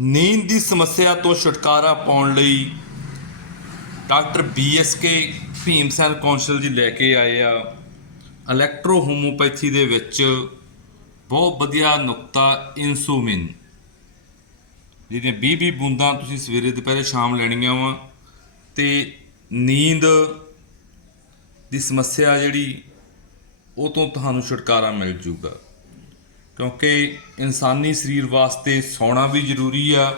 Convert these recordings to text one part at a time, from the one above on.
ਨੀਂਦ ਦੀ ਸਮੱਸਿਆ ਤੋਂ ਛੁਟਕਾਰਾ ਪਾਉਣ ਲਈ doctor B S K Bhimsain Kaunsal ji ਲੈ ਕੇ ਆਏ ਆ। ਇਲੈਕਟ੍ਰੋ ਹੋਮੋਪੈਥੀ ਦੇ ਵਿੱਚ ਬਹੁਤ ਵਧੀਆ ਨੁਕਤਾ ਇਨਸੂਮਿਨ ਜਿਹਦੀਆਂ 20 20 ਬੂੰਦਾਂ ਤੁਸੀਂ ਸਵੇਰੇ ਦੁਪਹਿਰੇ ਸ਼ਾਮ ਲੈਣੀਆਂ ਵਾ ਤੇ ਨੀਂਦ ਦੀ ਸਮੱਸਿਆ ਜਿਹੜੀ ਉਹ ਤੋਂ ਤੁਹਾਨੂੰ ਛੁਟਕਾਰਾ ਮਿਲ ਜੂਗਾ। ਕਿਉਂਕਿ ਇਨਸਾਨੀ ਸਰੀਰ ਵਾਸਤੇ ਸੌਣਾ ਵੀ ਜ਼ਰੂਰੀ ਆ,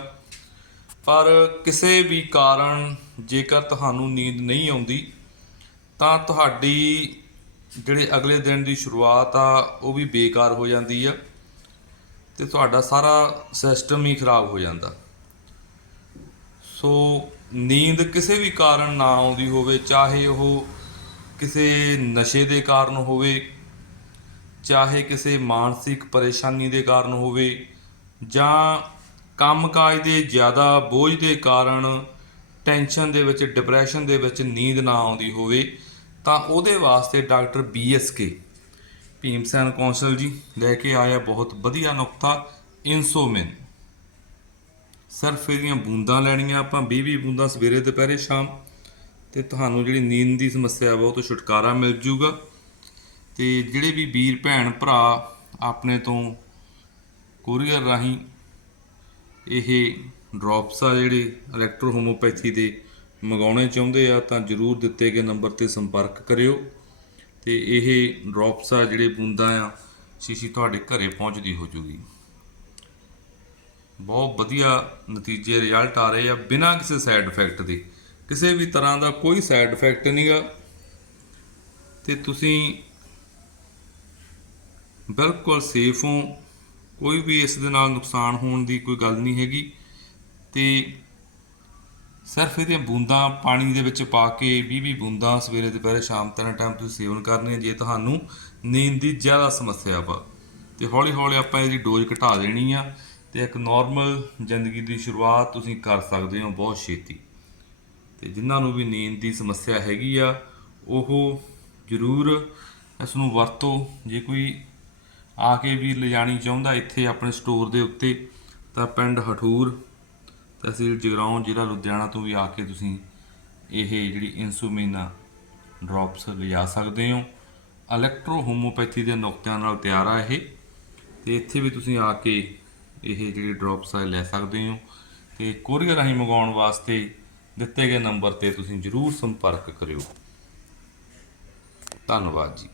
ਪਰ ਕਿਸੇ ਵੀ ਕਾਰਨ ਜੇਕਰ ਤੁਹਾਨੂੰ ਨੀਂਦ ਨਹੀਂ ਆਉਂਦੀ, ਤਾਂ ਤੁਹਾਡੀ ਜਿਹੜੇ ਅਗਲੇ ਦਿਨ ਦੀ ਸ਼ੁਰੂਆਤ ਆ, ਉਹ ਵੀ ਬੇਕਾਰ ਹੋ ਜਾਂਦੀ ਆ ਤੇ ਤੁਹਾਡਾ ਸਾਰਾ ਸਿਸਟਮ ਹੀ ਖਰਾਬ ਹੋ ਜਾਂਦਾ। ਸੋ ਨੀਂਦ ਕਿਸੇ ਵੀ ਕਾਰਨ ਨਾ ਆਉਂਦੀ ਹੋਵੇ, ਚਾਹੇ ਉਹ ਕਿਸੇ ਨਸ਼ੇ ਦੇ ਕਾਰਨ ਹੋਵੇ ਚਾਹੇ ਕਿਸੇ ਮਾਨਸਿਕ ਪਰੇਸ਼ਾਨੀ ਦੇ ਕਾਰਨ ਹੋਵੇ ਜਾਂ ਕੰਮਕਾਜ ਦੇ ਜ਼ਿਆਦਾ ਬੋਝ ਦੇ ਕਾਰਨ ਟੈਨਸ਼ਨ ਦੇ ਵਿੱਚ ਡਿਪਰੈਸ਼ਨ ਦੇ ਵਿੱਚ ਨੀਂਦ ਨਾ ਆਉਂਦੀ ਹੋਵੇ, ਤਾਂ ਉਹਦੇ ਵਾਸਤੇ ਡਾਕਟਰ ਬੀਐਸਕੇ ਭੀਮਸੈਨ ਕੌਂਸਲ ਜੀ, ਲੈ ਕੇ ਆਇਆ ਬਹੁਤ ਵਧੀਆ ਨੁਕਤਾ, ਇਨਸੋਮਿਨ। ਸਿਰਫ ਇਹਦੀਆਂ ਬੂੰਦਾਂ ਲੈਣੀਆਂ, ਆਪਾਂ 20 20 ਬੂੰਦਾਂ ਸਵੇਰੇ, ਦੁਪਹਿਰੇ, ਸ਼ਾਮ, ਤੇ ਤੁਹਾਨੂੰ ਜਿਹੜੀ ਨੀਂਦ ਦੀ ਸਮੱਸਿਆ ਵਾ, ਉਹ ਤੋਂ ਛੁਟਕਾਰਾ ਮਿਲ ਜੂਗਾ। ਤੇ ਜਿਹੜੇ ਵੀ ਵੀਰ, ਭੈਣ, ਭਰਾ ਆਪਣੇ ਤੋਂ ਕੋਰੀਅਰ ਰਾਹੀਂ ਇਹ ਡ੍ਰੌਪਸ ਆ ਜਿਹੜੇ ਇਲੈਕਟ੍ਰੋ ਹੋਮੋਪੈਥੀ ਦੇ ਮੰਗਾਉਣੇ ਚਾਹੁੰਦੇ ਆ, ਤਾਂ ਜਰੂਰ ਦਿੱਤੇ ਗਏ ਨੰਬਰ ਤੇ ਸੰਪਰਕ ਕਰਿਓ। ਤੇ ਇਹ ਡ੍ਰੌਪਸ ਆ ਜਿਹੜੇ ਬੂੰਦਾਂ ਆ, ਸ਼ੀਸ਼ੀ ਤੁਹਾਡੇ ਘਰੇ ਪਹੁੰਚਦੀ ਹੋ ਜੂਗੀ। ਬਹੁਤ ਵਧੀਆ ਨਤੀਜੇ ਰਿਜ਼ਲਟ ਆ ਰਹੇ ਆ, ਬਿਨਾਂ ਕਿਸੇ ਸਾਈਡ ਇਫੈਕਟ ਦੇ। ਕਿਸੇ ਵੀ ਤਰ੍ਹਾਂ ਦਾ ਕੋਈ ਸਾਈਡ ਇਫੈਕਟ ਨਹੀਂਗਾ ਤੇ ਤੁਸੀਂ ਬਿਲਕੁਲ ਸੇਫ ਹੋ। ਕੋਈ ਵੀ ਇਸ ਦੇ ਨਾਲ ਨੁਕਸਾਨ ਹੋਣ ਦੀ ਕੋਈ ਗੱਲ ਨਹੀਂ ਹੈਗੀ। ਤੇ ਸਿਰਫ ਇਹਦੀਆਂ ਬੂੰਦਾਂ ਪਾਣੀ ਦੇ ਵਿੱਚ ਪਾ ਕੇ 20-20 ਬੂੰਦਾਂ ਸਵੇਰੇ ਦੁਪਹਿਰੇ ਸ਼ਾਮ ਤਿੰਨ ਟਾਈਮ ਤੁਸੀਂ ਸੇਵਨ ਕਰਨੇ ਜੇ ਤੁਹਾਨੂੰ ਨੀਂਦ ਦੀ ਜ਼ਿਆਦਾ ਸਮੱਸਿਆ ਵਾ। ਤੇ ਹੌਲੀ-ਹੌਲੀ ਆਪਾਂ ਇਹਦੀ ਡੋਜ਼ ਘਟਾ ਦੇਣੀ ਆ ਤੇ ਇੱਕ ਨਾਰਮਲ ਜ਼ਿੰਦਗੀ ਦੀ ਸ਼ੁਰੂਆਤ ਤੁਸੀਂ ਕਰ ਸਕਦੇ ਹੋ ਬਹੁਤ ਛੇਤੀ। ਤੇ ਜਿਨ੍ਹਾਂ ਨੂੰ ਵੀ ਨੀਂਦ ਦੀ ਸਮੱਸਿਆ ਹੈਗੀ ਆ, ਉਹ ਜ਼ਰੂਰ ਇਸ ਨੂੰ ਵਰਤੋ। ਜੇ ਕੋਈ ਆ ਕੇ ਵੀ ਲਿਜਾਣੀ ਚਾਹੁੰਦਾ ਇੱਥੇ ਆਪਣੇ ਸਟੋਰ ਦੇ ਉੱਤੇ, ਤਾਂ ਪਿੰਡ ਹਠੂਰ ਤਹਿਸੀਲ ਜਗਰਾਉਂ ਜ਼ਿਲ੍ਹਾ ਲੁਧਿਆਣਾ ਤੋਂ ਵੀ ਆ ਕੇ ਤੁਸੀਂ ਇਹ ਜਿਹੜੀ ਇਨਸੂਮਿਨ ਡ੍ਰੌਪਸ ਲਿਜਾ ਸਕਦੇ ਹੋ। ਇਲੈਕਟ੍ਰੋ ਹੋਮੋਪੈਥੀ ਦੇ ਨੁਕਤਿਆਂ ਨਾਲ ਤਿਆਰ ਆ ਇਹ, ਤੇ ਇੱਥੇ ਵੀ ਤੁਸੀਂ ਆ ਕੇ ਇਹ ਜਿਹੜੀ ਡ੍ਰੌਪਸ ਆ ਲੈ ਸਕਦੇ ਹੋ। ਤੇ ਕੋਰੀਅਰ ਰਾਹੀਂ ਮੰਗਾਉਣ ਵਾਸਤੇ ਦਿੱਤੇ ਗਏ ਨੰਬਰ ਤੇ ਤੁਸੀਂ ਜਰੂਰ ਸੰਪਰਕ ਕਰਿਓ। ਧੰਨਵਾਦ ਜੀ।